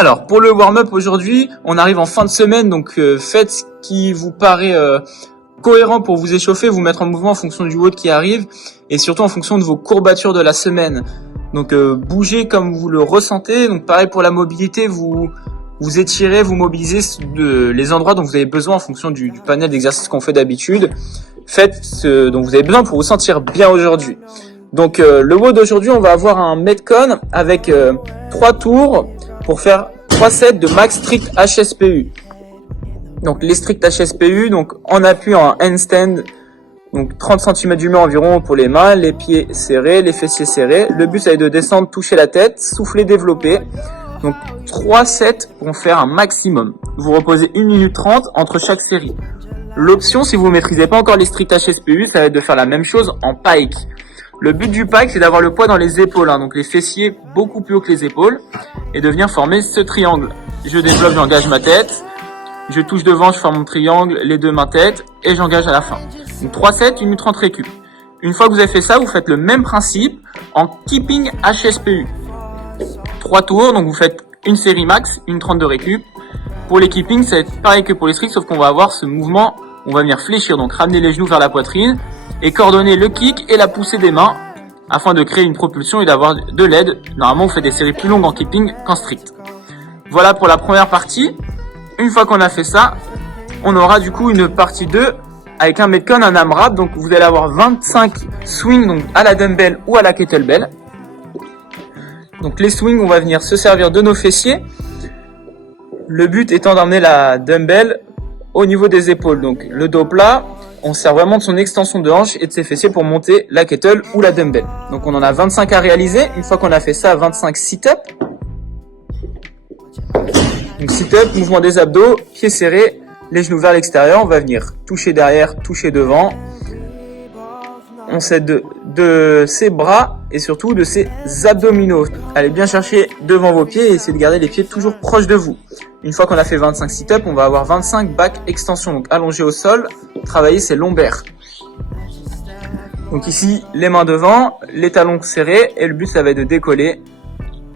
Alors, pour le warm-up aujourd'hui, on arrive en fin de semaine, donc faites ce qui vous paraît cohérent pour vous échauffer, vous mettre en mouvement en fonction du WOD qui arrive, et surtout en fonction de vos courbatures de la semaine. Donc bougez comme vous le ressentez. Donc pareil pour la mobilité, vous étirez, vous mobilisez les endroits dont vous avez besoin en fonction du panel d'exercices qu'on fait d'habitude. Faites ce dont vous avez besoin pour vous sentir bien aujourd'hui. Donc le WOD d'aujourd'hui, on va avoir un Metcon avec 3 tours pour faire 3 sets de max strict HSPU. Donc les strict HSPU, donc en appui en handstand, donc 30 cm du mur environ pour les mains, les pieds serrés, les fessiers serrés. Le but c'est de descendre, toucher la tête, souffler, développer. Donc 3 sets pour faire un maximum. Vous reposez 1 minute 30 entre chaque série. L'option, si vous ne maîtrisez pas encore les strict HSPU, ça va être de faire la même chose en pike. Le but du pike, c'est d'avoir le poids dans les épaules, donc les fessiers beaucoup plus haut que les épaules, et de venir former ce triangle. Je développe, j'engage ma tête, je touche devant, je forme mon triangle, les deux mains tête, et j'engage à la fin. Donc 3 sets, 1 minute 30 récup. Une fois que vous avez fait ça, vous faites le même principe en keeping HSPU. 3 tours, donc vous faites une série max, une 30 de récup. Pour les keeping, ça va être pareil que pour les strict, sauf qu'on va avoir ce mouvement, on va venir fléchir, donc ramener les genoux vers la poitrine, et coordonner le kick et la poussée des mains afin de créer une propulsion et d'avoir de l'aide. Normalement, on fait des séries plus longues en keeping qu'en strict. Voilà pour la première partie. Une fois qu'on a fait ça, on aura du coup une partie 2 avec un Metcon, un AMRAP. Donc vous allez avoir 25 swings donc à la dumbbell ou à la kettlebell. Donc les swings, on va venir se servir de nos fessiers. Le but étant d'emmener la dumbbell au niveau des épaules. Donc le dos plat, on sert vraiment de son extension de hanche et de ses fessiers pour monter la kettle ou la dumbbell. Donc on en a 25 à réaliser. Une fois qu'on a fait ça, 25 sit-up. Donc sit-up, mouvement des abdos, pieds serrés, les genoux vers l'extérieur. On va venir toucher derrière, toucher devant. On s'aide de ses bras et surtout de ses abdominaux. Allez bien chercher devant vos pieds et essayez de garder les pieds toujours proches de vous. Une fois qu'on a fait 25 sit-up, on va avoir 25 back extension. Donc allongé au sol, travailler ses lombaires. Donc ici, les mains devant, les talons serrés et le but ça va être de décoller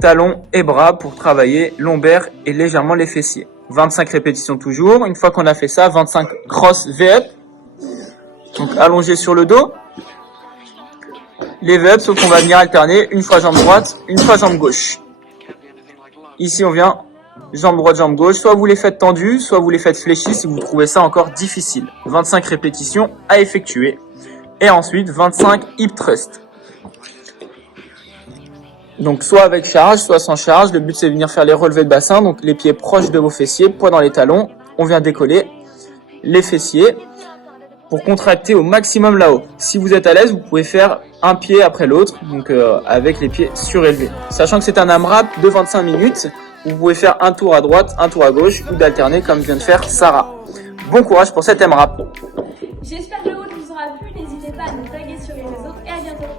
talons et bras pour travailler lombaires et légèrement les fessiers. 25 répétitions toujours. Une fois qu'on a fait ça, 25 cross V-up. Donc allongé sur le dos. Les V-up, sauf qu'on va venir alterner une fois jambe droite, une fois jambe gauche. Ici, on vient jambe droite, jambe gauche. Soit vous les faites tendues, soit vous les faites fléchies si vous trouvez ça encore difficile. 25 répétitions à effectuer. Et ensuite, 25 hip thrust. Donc soit avec charge, soit sans charge. Le but c'est de venir faire les relevés de bassin, donc les pieds proches de vos fessiers, poids dans les talons. On vient décoller les fessiers pour contracter au maximum là-haut. Si vous êtes à l'aise, vous pouvez faire un pied après l'autre, donc avec les pieds surélevés. Sachant que c'est un AMRAP de 25 minutes, vous pouvez faire un tour à droite, un tour à gauche ou d'alterner comme vient de faire Sarah. Bon courage pour cet AMRAP. J'espère que le haut vous aura plu, n'hésitez pas à nous taguer sur les réseaux et à bientôt.